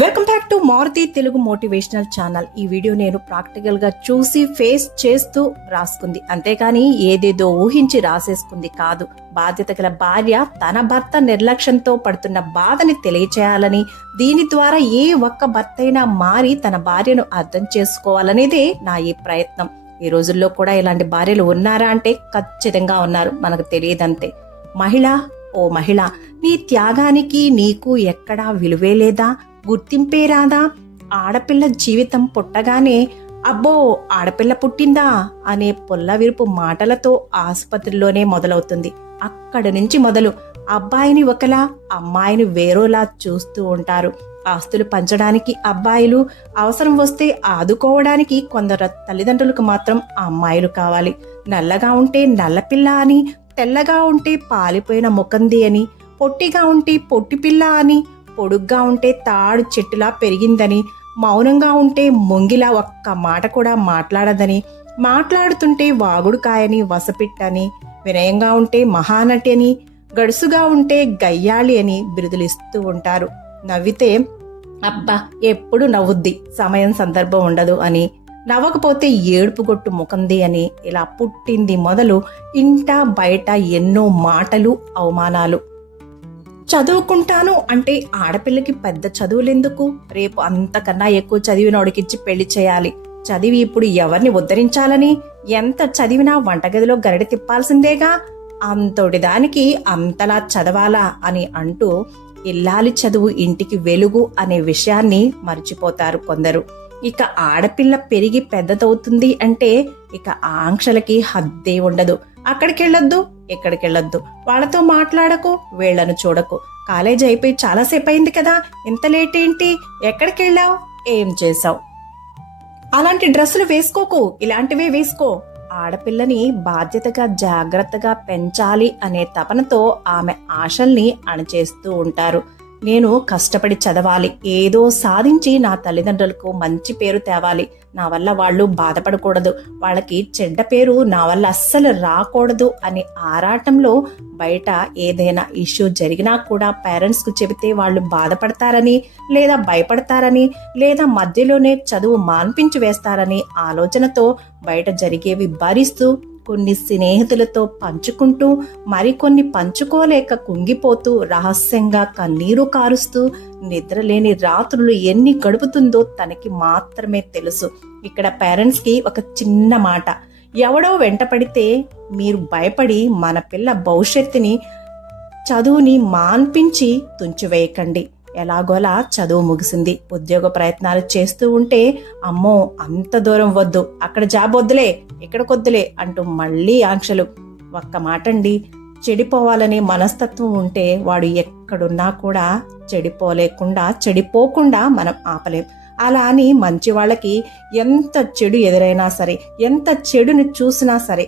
Welcome back to Maruthi Telugu motivational channel. ఈ video నేను practical గా చూసి ఫేస్ చేస్తూ రాసుకుంది, అంతేకాని ఏదేదో ఊహించి రాసేసుకుంది కాదు. బాధ్యత గల భార్య తన భర్త నిర్లక్ష్యంతో పడుతున్న బాధని తెలియచేయాలని, దీని ద్వారా ఏ ఒక్క భర్త అయినా మారి తన భార్యను అర్థం చేసుకోవాలనేదే నా ఈ ప్రయత్నం. ఈ రోజుల్లో కూడా ఇలాంటి భార్యలు ఉన్నారా అంటే ఖచ్చితంగా ఉన్నారు, మనకు తెలియదంతే. ఓ మహిళ, నీ త్యాగానికి నీకు ఎక్కడా విలువే లేదా, గుర్తింపే రాదా? ఆడపిల్ల జీవితం పుట్టగానే అబ్బో ఆడపిల్ల పుట్టిందా అనే పొల్లవిరుపు మాటలతో ఆసుపత్రిలోనే మొదలవుతుంది. అక్కడి నుంచి మొదలు అబ్బాయిని ఒకలా అమ్మాయిని వేరోలా చూస్తూ ఉంటారు. ఆస్తులు పంచడానికి అబ్బాయిలు, అవసరం వస్తే ఆదుకోవడానికి కొందరు తల్లిదండ్రులకు మాత్రం అమ్మాయిలు కావాలి. నల్లగా ఉంటే నల్లపిల్ల అని, తెల్లగా ఉంటే పాలిపోయిన ముకంది అని, పొట్టిగా ఉంటే పొట్టిపిల్ల అని, పొడుగ్గా ఉంటే తాడు చెట్టులా పెరిగిందని, మౌనంగా ఉంటే మొంగిలా ఒక్క మాట కూడా మాట్లాడదని, మాట్లాడుతుంటే వాగుడుకాయని వసపిట్టని, వినయంగా ఉంటే మహానటి అని, గడుసుగా ఉంటే గయ్యాళి అని బిరుదులిస్తూ ఉంటారు. నవ్వితే అబ్బా ఎప్పుడు నవ్వుద్ది, సమయం సందర్భం ఉండదు అని, నవ్వకపోతే ఏడుపుగొట్టు ముఖంది అని, ఇలా పుట్టింది మొదలు ఇంట బయట ఎన్నో మాటలు, అవమానాలు. చదువుకుంటాను అంటే ఆడపిల్లకి పెద్ద చదువులెందుకు, రేపు అంతకన్నా ఎక్కువ చదివినోడికిచ్చి పెళ్లి చేయాలి. చదివి ఇప్పుడు ఎవరిని ఉద్ధరించాలని, ఎంత చదివినా వంటగదిలో గరిటె తిప్పాల్సిందేగా, అంతటి దానికి అంతలా చదవాలా అని అంటూ ఇల్లాలి చదువు ఇంటికి వెలుగు అనే విషయాన్ని మర్చిపోతారు కొందరు. ఇక ఆడపిల్ల పెరిగి పెద్దదవుతుంది అంటే ఇక ఆంక్షలకి హద్దే ఉండదు. అక్కడికెళ్ళొద్దు, ఎక్కడికెళ్ళొద్దు, వాళ్ళతో మాట్లాడకు, వీళ్లను చూడకు, కాలేజీ అయిపోయి చాలాసేపు అయింది కదా, ఇంత లేట్ ఏంటి, ఎక్కడికెళ్ళావు, ఏం చేసావు, అలాంటి డ్రెస్సులు వేసుకోకు, ఇలాంటివే వేసుకో. ఆడపిల్లని బాధ్యతగా జాగ్రత్తగా పెంచాలి అనే తపనతో ఆమె ఆశల్ని అణచేస్తూ ఉంటారు. నేను కష్టపడి చదవాలి, ఏదో సాధించి నా తల్లిదండ్రులకు మంచి పేరు తేవాలి, నా వల్ల వాళ్ళు బాధపడకూడదు, వాళ్ళకి చెడ్డ పేరు నా వల్ల అస్సలు రాకూడదు అని ఆరాటంలో బయట ఏదైనా ఇష్యూ జరిగినా కూడా పేరెంట్స్కు చెబితే వాళ్ళు బాధపడతారని, లేదా భయపడతారని, లేదా మధ్యలోనే చదువు మాన్పించి వేస్తారని ఆలోచనతో బయట జరిగేవి భరిస్తూ, కొన్ని స్నేహితులతో పంచుకుంటూ, మరికొన్ని పంచుకోలేక కుంగిపోతూ, రహస్యంగా కన్నీరు కారుస్తూ, నిద్రలేని రాత్రులు ఎన్ని గడుపుతుందో తనకి మాత్రమే తెలుసు. ఇక్కడ పేరెంట్స్కి ఒక చిన్న మాట, ఎవడో వెంటపడితే మీరు భయపడి మన పిల్ల భవిష్యత్తుని, చదువుని మాన్పించి తుంచివేయకండి. ఎలాగోలా చదువు ముగిసింది, ఉద్యోగ ప్రయత్నాలు చేస్తూ ఉంటే అమ్మో అంత దూరం వద్దు, అక్కడ జాబ్ వద్దులే, ఇక్కడికొద్దులే అంటూ మళ్ళీ ఆంక్షలు. ఒక్క మాట అండి, చెడిపోవాలనే మనస్తత్వం ఉంటే వాడు ఎక్కడున్నా కూడా చెడిపోకుండా మనం ఆపలేం. అలా అని మంచి వాళ్ళకి ఎంత చెడు ఎదురైనా సరే, ఎంత చెడుని చూసినా సరే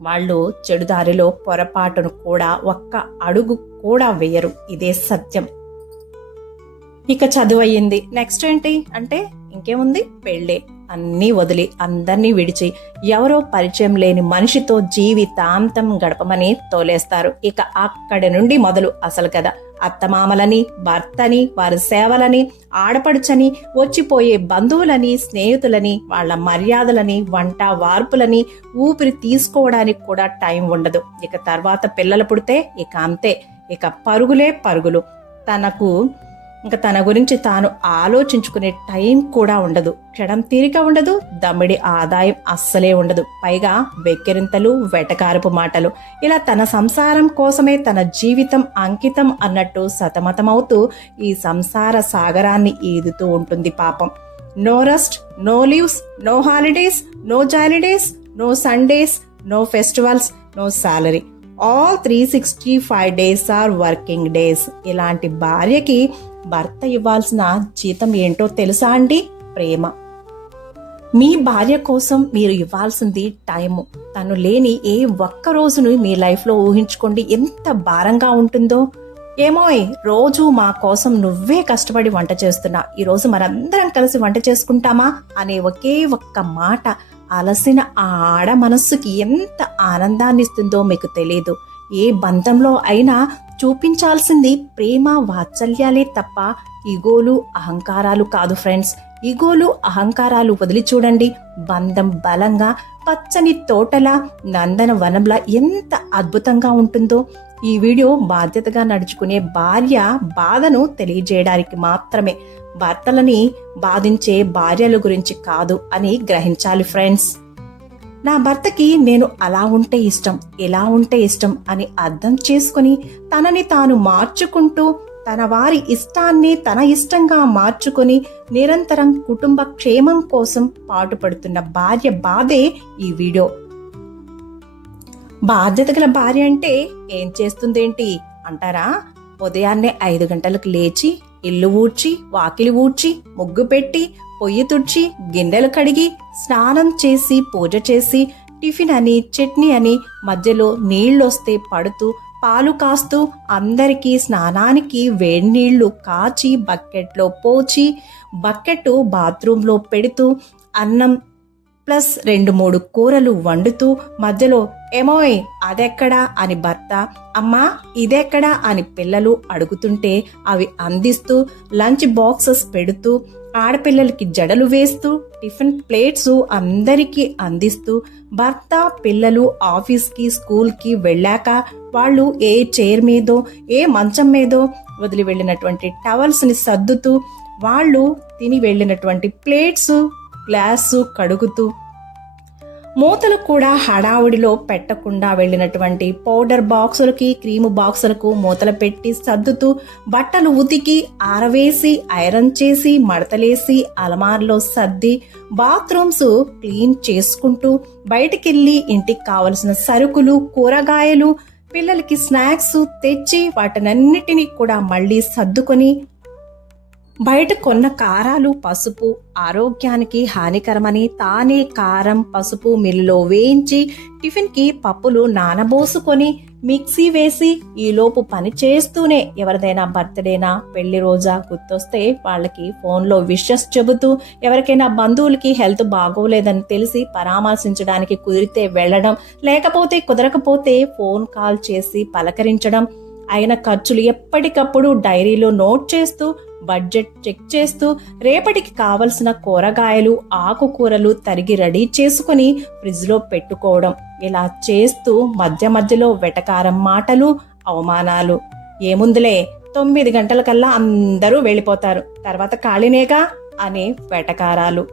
వాళ్ళు చెడు దారిలో పొరపాటును కూడా ఒక్క అడుగు కూడా వేయరు. ఇదే సత్యం. ఇక చదువు అయ్యింది, నెక్స్ట్ ఏంటి అంటే ఇంకేముంది, పెళ్ళే. అన్నీ వదిలి అందర్నీ విడిచి ఎవరో పరిచయం లేని మనిషితో జీవితాంతం గడపమని తోలేస్తారు. ఇక అక్కడి నుండి మొదలు అసలు కదా. అత్తమామలని, భర్తని, వారి సేవలని, ఆడపడుచని, వచ్చిపోయే బంధువులని, స్నేహితులని, వాళ్ళ మర్యాదలని, వంట వార్పులని, ఊపిరి తీసుకోవడానికి కూడా టైం ఉండదు. ఇక తర్వాత పిల్లలు పుడితే ఇక అంతే, ఇక పరుగులే పరుగులు. తన గురించి తాను ఆలోచించుకునే టైం కూడా ఉండదు, క్షణం తీరిక ఉండదు, దమ్మిడి ఆదాయం అస్సలే ఉండదు. పైగా వెక్కిరింతలు, వెటకారపు మాటలు. ఇలా తన సంసారం కోసమే తన జీవితం అంకితం అన్నట్టు సతమతమవుతూ ఈ సంసార సాగరాన్ని ఈదుతూ ఉంటుంది పాపం. No rest, no leaves, no holidays, no jolidays, no Sundays, no festivals, no salary. All 365 days are working days. ఇలాంటి భార్యకి భర్త ఇవ్వాల్సిన జీతం ఏంటో తెలుసా అండి? ప్రేమ. మీ భార్య కోసం మీరు ఇవ్వాల్సింది టైము. తను లేని ఏ ఒక్క రోజును మీ లైఫ్లో ఊహించుకోండి, ఎంత భారంగా ఉంటుందో. ఏమోయ్, రోజు మా కోసం నువ్వే కష్టపడి వంట చేస్తున్నా, ఈరోజు మనందరం కలిసి వంట చేసుకుంటామా అనే ఒకే ఒక్క మాట అలసిన ఆ ఆడ మనస్సుకి ఎంత ఆనందాన్ని ఇస్తుందో మీకు తెలీదు. ఏ బంధంలో అయినా చూపించాల్సింది ప్రేమ వాత్సల్యాలే తప్ప ఈగోలు అహంకారాలు కాదు ఫ్రెండ్స్. ఈగోలు అహంకారాలు వదిలి చూడండి. బంధం బలంగా పచ్చని తోటలా నందన వనంలా ఎంత అద్భుతంగా ఉంటుందో. ఈ వీడియో బాధ్యతగా నడుచుకునే భార్య బాధను తెలియజేయడానికి మాత్రమే, భర్తలని బాధించే భార్యల గురించి కాదు అని గ్రహించాలి ఫ్రెండ్స్. నా భర్తకి నేను అలా ఉంటే ఇష్టం, ఇలా ఉంటే ఇష్టం అని అర్థం చేసుకుని తనని తాను మార్చుకుంటూ తన వారి ఇష్టాన్ని తన ఇష్టంగా మార్చుకొని నిరంతరం కుటుంబ క్షేమం కోసం పాటుపడుతున్న భార్య బాధే ఈ వీడియో. బాధ్యత గల భార్య అంటే ఏం చేస్తుందేంటి అంటారా? ఉదయాన్నే 5 గంటలకు లేచి ఇల్లు ఊడ్చి, వాకిలి ఊడ్చి, ముగ్గు పెట్టి, పొయ్యి తుడిచి, గిన్నెలు కడిగి, స్నానం చేసి, పూజ చేసి, టిఫిన్ అని, చట్నీ అని, మధ్యలో నీళ్ళొస్తే పడుతూ, పాలు కాస్తూ, అందరికీ స్నానానికి వేడి నీళ్లు కాచి బకెట్లో పోచి, బకెట్ బాత్రూంలో పెడుతూ, అన్నం ప్లస్ 2-3 కూరలు వండుతూ, మధ్యలో ఏమోయ్ అదెక్కడా అని భర్త, అమ్మా ఇదెక్కడా అని పిల్లలు అడుగుతుంటే అవి అందిస్తూ, లంచ్ బాక్సెస్ పెడుతూ, ఆడపిల్లలకి జడలు వేస్తూ, టిఫిన్ ప్లేట్స్ అందరికీ అందిస్తూ, భర్త పిల్లలు ఆఫీస్కి స్కూల్కి వెళ్ళాక వాళ్ళు ఏ చైర్ మీదో ఏ మంచం మీదో వదిలి వెళ్ళినటువంటి టవల్స్ని సర్దుతూ, వాళ్ళు తిని వెళ్ళినటువంటి ప్లేట్స్ గ్లాసు కడుగుతూ, మూతలు కూడా హడావుడిలో పెట్టకుండా వెళ్ళినటువంటి పౌడర్ బాక్సులకి, క్రీము బాక్సులకు మూతలు పెట్టి సర్దుతూ, బట్టలు ఉతికి ఆరవేసి ఐరన్ చేసి మడతలేసి అలమార్లో సర్ది, బాత్రూమ్స్ క్లీన్ చేసుకుంటూ, బయటికెళ్ళి ఇంటికి కావలసిన సరుకులు, కూరగాయలు, పిల్లలకి స్నాక్స్ తెచ్చి వాటినన్నిటినీ కూడా మళ్ళీ సర్దుకొని, బయట కొన్న కారాలు, పసుపు ఆరోగ్యానికి హానికరమని తానే కారం, పసుపు మిల్లులో వేయించి టిఫిన్కి పప్పులు నానబోసుకొని మిక్సీ వేసి, ఈలోపు పని చేస్తూనే ఎవరిదైనా బర్త్డేనా, పెళ్లి రోజా గుర్తొస్తే వాళ్ళకి ఫోన్లో విషెస్ చెబుతూ, ఎవరికైనా బంధువులకి హెల్త్ బాగోలేదని తెలిసి పరామర్శించడానికి కుదిరితే వెళ్ళడం, లేకపోతే కుదరకపోతే ఫోన్ కాల్ చేసి పలకరించడం, అయిన ఖర్చులు ఎప్పటికప్పుడు డైరీలో నోట్ చేస్తూ, బడ్జెట్ చెక్ చేస్తూ, రేపటికి కావలసిన కూరగాయలు, ఆకుకూరలు తరిగి రెడీ చేసుకుని ఫ్రిడ్జ్లో పెట్టుకోవడం. ఇలా చేస్తూ మధ్య మధ్యలో వెటకారం మాటలు, అవమానాలు. ఏముందులే 9 గంటలకల్లా అందరూ వెళ్ళిపోతారు, తర్వాత ఖాళీనేగా అనే వెటకారాలు.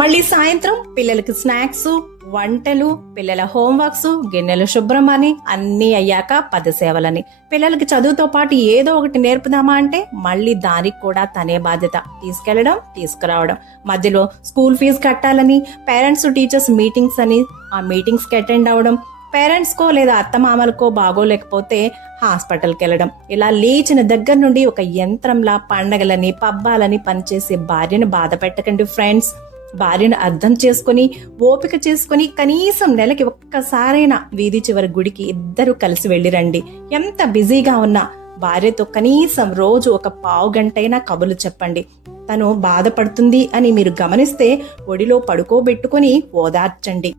మళ్ళీ సాయంత్రం పిల్లలకి స్నాక్స్, వంటలు, పిల్లల హోంవర్క్స్, గిన్నెలు శుభ్రం అని అన్నీ అయ్యాక 10 సేవలని. పిల్లలకి చదువుతో పాటు ఏదో ఒకటి నేర్పుదామా అంటే మళ్ళీ దానికి కూడా తనే బాధ్యత. తీసుకెళ్లడం, తీసుకురావడం, మధ్యలో స్కూల్ ఫీజు కట్టాలని, పేరెంట్స్ టీచర్స్ మీటింగ్స్ అని ఆ మీటింగ్స్కి అటెండ్ అవడం, పేరెంట్స్కో లేదా అత్తమామలకో బాగోలేకపోతే హాస్పిటల్కి వెళ్ళడం. ఇలా లేచిన దగ్గర నుండి ఒక యంత్రంలా పండగలని, పబ్బాలని పనిచేసే భార్యను బాధ పెట్టకండి ఫ్రెండ్స్. భార్యను అర్థం చేసుకుని, ఓపిక చేసుకుని, కనీసం నెలకి ఒక్కసారైనా వీధి చివరి గుడికి ఇద్దరు కలిసి వెళ్ళిరండి. ఎంత బిజీగా ఉన్నా భార్యతో కనీసం రోజు ఒక 15 గంటైనా కబుర్లు చెప్పండి. తను బాధపడుతుంది అని మీరు గమనిస్తే ఒడిలో పడుకోబెట్టుకుని ఓదార్చండి.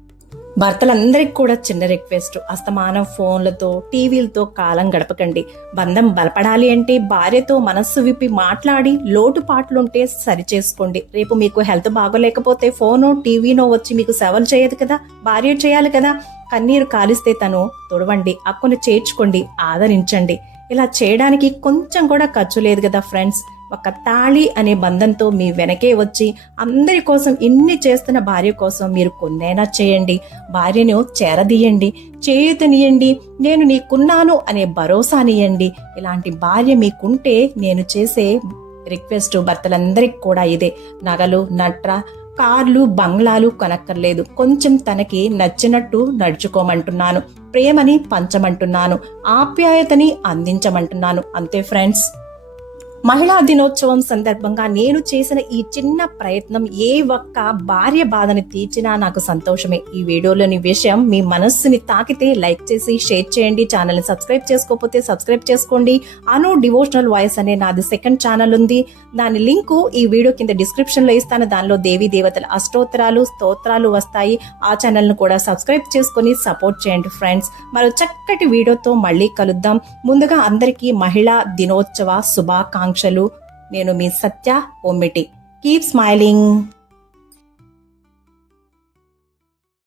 భర్తలందరికి కూడా చిన్న రిక్వెస్ట్, అస్తమానం ఫోన్లతో, టీవీలతో కాలం గడపకండి. బంధం బలపడాలి అంటే భార్యతో మనస్సు విప్పి మాట్లాడి లోటుపాట్లుంటే సరిచేసుకోండి. రేపు మీకు హెల్త్ బాగోలేకపోతే ఫోనో టీవీనో వచ్చి మీకు సేవలు చేయదు కదా, భార్య చేయాలి కదా. కన్నీరు కాలిస్తే తను తుడవండి, అక్కుని చేర్చుకోండి, ఆదరించండి. ఇలా చేయడానికి కొంచెం కూడా ఖర్చు లేదు కదా ఫ్రెండ్స్. ఒక తాళి అనే బంధంతో మీ వెనకే వచ్చి అందరి కోసం ఇన్ని చేస్తున్న భార్య కోసం మీరు కొన్నైనా చేయండి. భార్యను చేరదీయండి, చేయుతనియండి, నేను నీకున్నాను అనే భరోసానియండి. ఇలాంటి భార్య మీకుంటే నేను చేసే రిక్వెస్ట్ భర్తలందరికీ కూడా ఇదే. నగలు, నట్ర, కార్లు, బంగ్లాలు కొనక్కర్లేదు. కొంచెం తనకి నచ్చినట్టు నడుచుకోమంటున్నాను, ప్రేమని పంచమంటున్నాను, ఆప్యాయతని అందించమంటున్నాను. అంతే ఫ్రెండ్స్. మహిళా దినోత్సవం సందర్భంగా నేను చేసిన ఈ చిన్న ప్రయత్నం ఏ ఒక్క భార్య బాధని తీర్చినా నాకు సంతోషమే. ఈ వీడియోలోని విషయం మీ మనస్సుని తాకితే లైక్ చేసి షేర్ చేయండి. ఛానల్ని సబ్స్క్రైబ్ చేసుకోకపోతే సబ్స్క్రైబ్ చేసుకోండి. అను డివోషనల్ వాయిస్ అనే నాది సెకండ్ ఛానల్ ఉంది. దాని లింకు ఈ వీడియో కింద డిస్క్రిప్షన్ లో ఇస్తాను. దానిలో దేవీ దేవతల అష్టోత్తరాలు, స్తోత్రాలు వస్తాయి. ఆ ఛానల్ ను కూడా సబ్స్క్రైబ్ చేసుకుని సపోర్ట్ చేయండి ఫ్రెండ్స్. మరో చక్కటి వీడియోతో మళ్ళీ కలుద్దాం. ముందుగా అందరికీ మహిళా దినోత్సవ శుభాకాంక్షలు. శుభాకాంక్షలు. నేను మీ సత్య ఒమ్మిటి. Keep smiling.